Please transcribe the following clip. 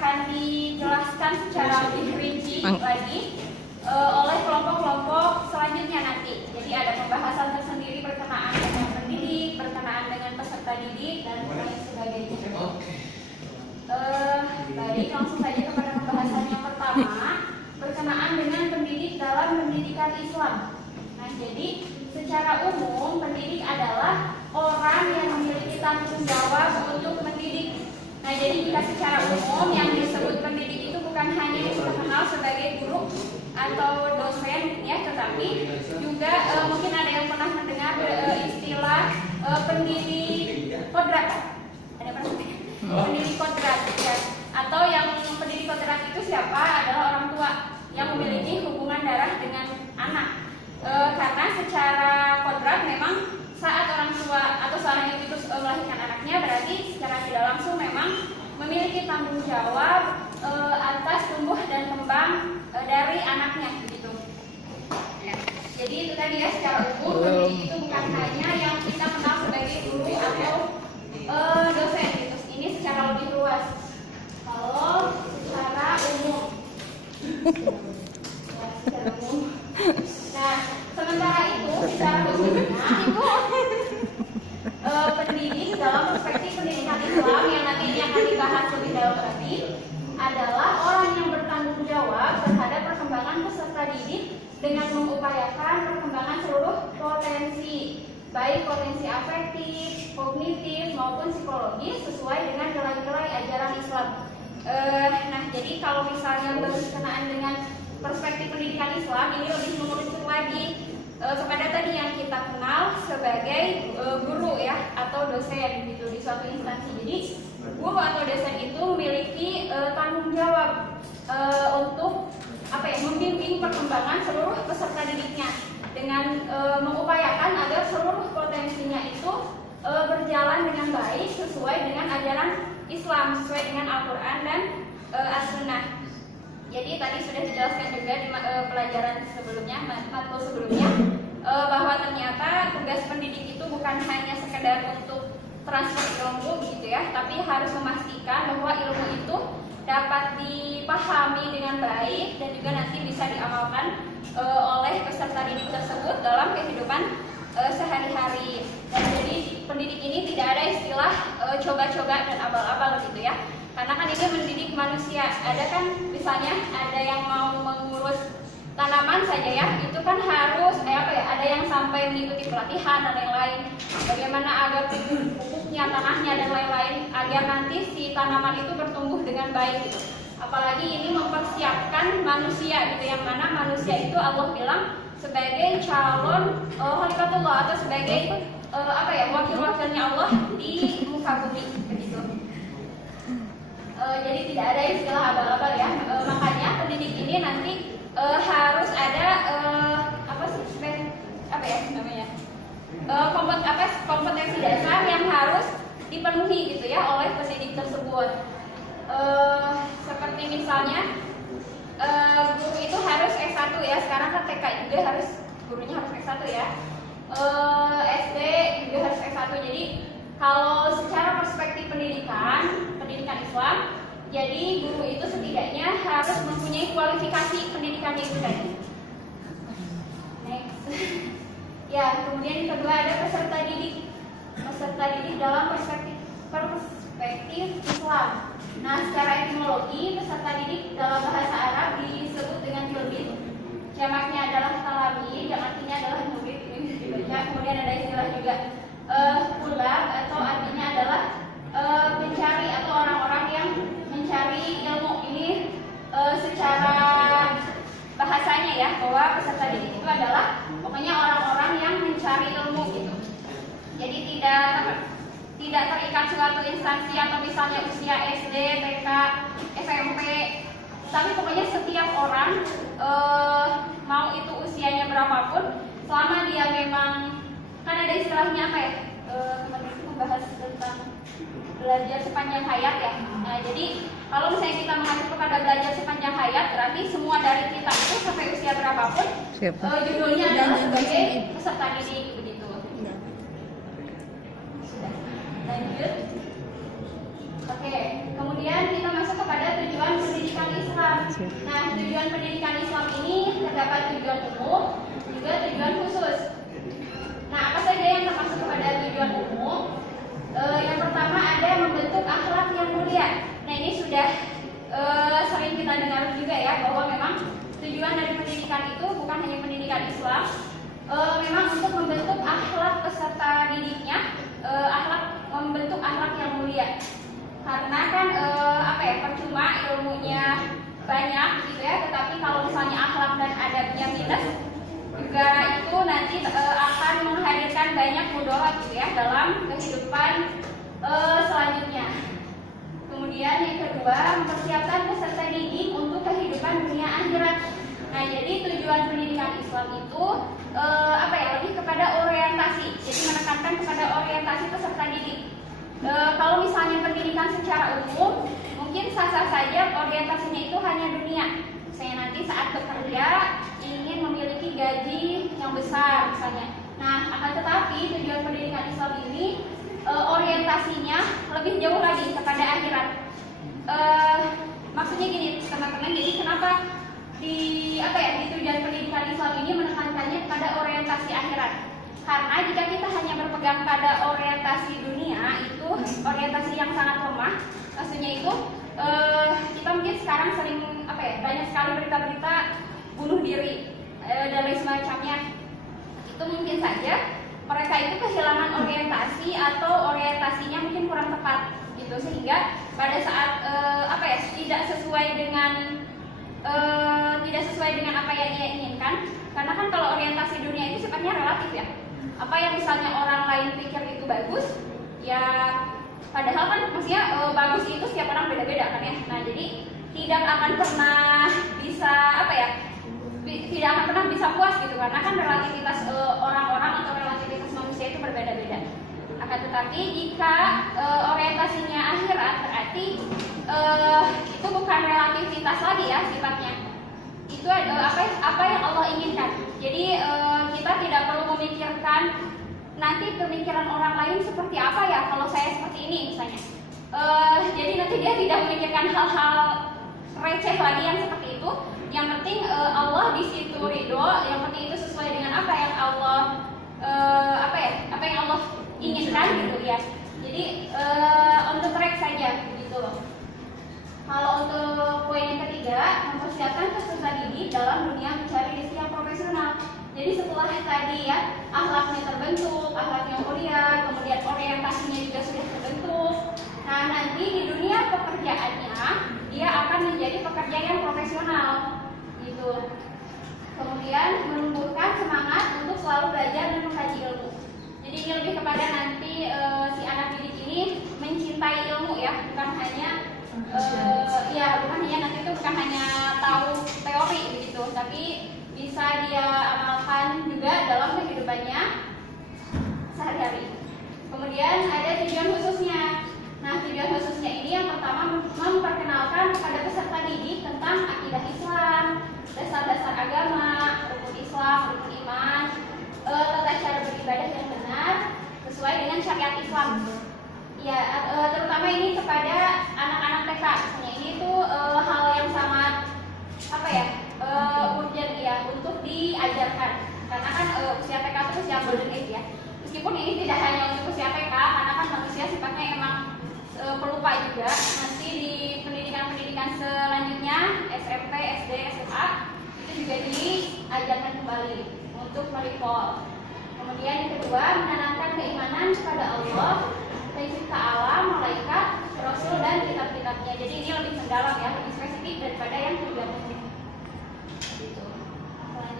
akan dijelaskan secara lebih rinci lagi oleh kelompok-kelompok selanjutnya nanti. Jadi ada pembahasan tersendiri berkenaan dengan pendidik, berkenaan dengan peserta didik, dan lain sebagainya. Baik, langsung saja kepada pembahasan yang pertama, berkenaan dengan pendidik dalam pendidikan Islam. Nah, jadi secara umum pendidik adalah orang yang memiliki tanggung jawab untuk mendidik. Nah, jadi jika secara umum yang disebut pendidik itu bukan hanya yang kita kenal sebagai guru atau dosen ya, tetapi juga mungkin ada yang pernah mendengar istilah pendidik kodrat. Ada pernah mendengar? Pendidik kodrat ya. Atau yang pendidik kodrat itu siapa? Adalah orang tua yang memiliki hubungan darah dengan anak. Karena secara kodrat memang saat orang tua atau seorang ibu itu melahirkan anaknya, berarti secara tidak langsung memang memiliki tanggung jawab atas tumbuh dan kembang dari anaknya begitu. Ya. Jadi itu tadi ya, secara umum pendidik itu bukan hanya yang kita kenal sebagai guru atau dosen gitu. Ini secara lebih luas. Kalau secara umum, ya, secara umum. Nah, sementara itu secara khususnya pendidik dalam perspektif pendidikan Islam yang nanti ini akan dibahas lebih dalam lagi adalah orang yang bertanggung jawab terhadap perkembangan peserta didik dengan mengupayakan perkembangan seluruh potensi, baik potensi afektif, kognitif maupun psikologis sesuai dengan nilai-nilai ajaran Islam. Nah, jadi kalau misalnya berkenaan dengan perspektif pendidikan Islam ini lebih mengerucut lagi kepada tadi yang kita kenal sebagai guru ya atau dosen gitu di suatu instansi. Jadi guru atau dosen itu memiliki tanggung jawab untuk membimbing perkembangan seluruh peserta didiknya dengan mengupayakan agar seluruh potensinya itu berjalan dengan baik sesuai dengan ajaran Islam, sesuai dengan Al-Quran dan As-Sunnah. Jadi tadi sudah dijelaskan juga di pelajaran sebelumnya, matkul sebelumnya, bahwa ternyata tugas pendidik itu bukan hanya sekedar untuk transfer ilmu gitu ya, tapi harus memastikan bahwa ilmu itu dapat dipahami dengan baik dan juga nanti bisa diamalkan oleh peserta didik tersebut dalam kehidupan sehari-hari. Dan jadi pendidik ini tidak ada istilah coba-coba dan abal-abal gitu ya. Karena kan ini mendidik manusia. Ada kan misalnya ada yang mau mengurus tanaman saja ya, itu kan harus ada yang sampai mengikuti pelatihan dan lain-lain. Bagaimana agar pupuknya, tanahnya dan lain-lain agar nanti si tanaman itu bertumbuh dengan baik gitu. Apalagi ini mempersiapkan manusia gitu, yang mana manusia itu Allah bilang sebagai calon khalifatullah atau sebagai wakil-wakilnya Allah di muka bumi begitu. Jadi tidak ada istilah abal-abal ya. Makanya pendidik ini nanti harus ada kompetensi dasar yang harus dipenuhi gitu ya oleh pendidik tersebut. Seperti misalnya guru itu harus S1 ya. Sekarang kan TK juga gurunya harus S1 ya. SD juga harus S1. Jadi kalau secara perspektif pendidikan Islam, jadi guru itu setidaknya harus mempunyai kualifikasi pendidikan itu tadi. Next. Ya, kemudian yang kedua ada peserta didik. Peserta didik dalam perspektif Islam. Nah, secara etimologi peserta didik dalam bahasa Arab disebut dengan tilmid. Jamaknya adalah talami, yang artinya adalah murid. Ini dibaca. Kemudian ada istilah juga tulab atau artinya adalah mencari atau orang-orang yang mencari ilmu. Ini secara bahasanya ya, bahwa peserta didik itu adalah pokoknya orang-orang yang mencari ilmu gitu. Jadi tidak terikat suatu instansi atau misalnya usia SD, TK, SMP, tapi pokoknya setiap orang mau itu usianya berapapun, selama dia memang kan ada istilahnya kemarin membahas tentang belajar sepanjang hayat ya. Nah, jadi kalau misalnya kita mengacu kepada belajar sepanjang hayat, berarti semua dari kita itu sampai usia berapapun judulnya adalah sebagai peserta didik begitu. Sudah. Lanjut. Oke, kemudian kita masuk kepada tujuan Nah, tujuan pendidikan Islam ini terdapat tujuan umum, juga tujuan khusus. Nah, apa saja yang termasuk kepada tujuan umum? Yang pertama ada membentuk akhlak yang mulia. Nah, ini sudah sering kita dengar juga ya, bahwa memang tujuan dari pendidikan itu bukan hanya pendidikan Islam, memang untuk membentuk akhlak peserta didiknya, membentuk akhlak yang mulia. Karena kan percuma ilmunya banyak gitu ya, tetapi kalau misalnya akhlak dan adabnya minus, juga itu nanti akan menghadirkan banyak mudarat gitu ya dalam kehidupan selanjutnya. Kemudian yang kedua, mempersiapkan peserta didik untuk kehidupan dunia akhirat. Nah, jadi tujuan pendidikan Islam itu lebih kepada orientasi. Jadi menekankan kepada orientasi peserta didik. Kalau misalnya pendidikan secara umum, mungkin sah-sah saja orientasinya itu hanya dunia. Saya nanti saat bekerja ingin memiliki gaji yang besar misalnya. Nah, akan tetapi tujuan pendidikan Islam ini orientasinya lebih jauh lagi kepada akhirat. Maksudnya gini, teman-teman. Jadi kenapa di tujuan pendidikan Islam ini menekankannya kepada orientasi akhirat? Karena jika kita hanya berpegang pada orientasi dunia, itu orientasi yang sangat lemah. Maksudnya itu kita mungkin sekarang sering banyak sekali berita-berita bunuh diri dan lain semacamnya. Itu mungkin saja mereka itu kehilangan orientasi atau orientasinya mungkin kurang tepat gitu, sehingga pada saat tidak sesuai dengan apa yang ia inginkan. Karena kan kalau orientasi dunia itu sifatnya relatif ya. Apa yang misalnya orang lain pikir itu bagus, ya padahal kan maksudnya bagus itu setiap orang beda-beda kan ya. Nah, jadi tidak akan pernah bisa tidak akan pernah bisa puas gitu, karena kan relativitas orang-orang atau relativitas manusia itu berbeda-beda. Akan tetapi jika orientasinya akhirat, berarti itu bukan relativitas lagi ya sifatnya. Itu apa yang Allah inginkan. Jadi kita tidak perlu memikirkan nanti pemikiran orang lain seperti apa ya kalau saya seperti ini misalnya. Jadi nanti dia tidak memikirkan hal-hal receh lagi yang seperti itu. Yang penting Allah di situ ridho. Yang penting itu sesuai dengan apa yang Allah apa yang Allah inginkan gitu ya. Jadi on the track saja gitu loh. Kalau untuk poin yang ketiga, mempersiapkan peserta didik dalam dunia mencari rezeki yang profesional. Jadi setelah tadi ya akhlaknya terbentuk, akhlaknya mulia, kemudian orientasinya juga sudah terbentuk. Nah, nanti di dunia pekerjaannya dia akan menjadi pekerja yang profesional gitu. Kemudian menumbuhkan semangat untuk selalu belajar dan mengkaji ilmu. Jadi ini lebih kepada nanti si anak didik ini mencintai ilmu ya, bukan hanya nanti itu bukan hanya tahu teori begitu, tapi bisa dia amalkan juga dalam kehidupannya sehari-hari. Kemudian ada tujuan khususnya. Nah, tujuan khususnya ini yang pertama memperkenalkan kepada peserta didik tentang akidah Islam, dasar-dasar agama, rukun Islam, rukun iman, tata cara beribadah yang benar sesuai dengan syariat Islam. Ya, terutama ini kepada anak-anak TK. Misalnya ini tuh hal yang sangat urgent ya untuk diajarkan. Karena kan usia TK itu usia golden age ya. Meskipun ini tidak hanya untuk usia TK, karena kan manusia sifatnya emang pelupa juga. Nanti di pendidikan-pendidikan selanjutnya SMP, SD, SMA itu juga diajarkan kembali untuk merecall. Kemudian yang kedua, menanamkan keimanan kepada Allah, pencipta alam, malaikat, rasul dan kitab-kitabnya. Jadi ini lebih mendalam ya, lebih spesifik daripada yang 30. Gitu.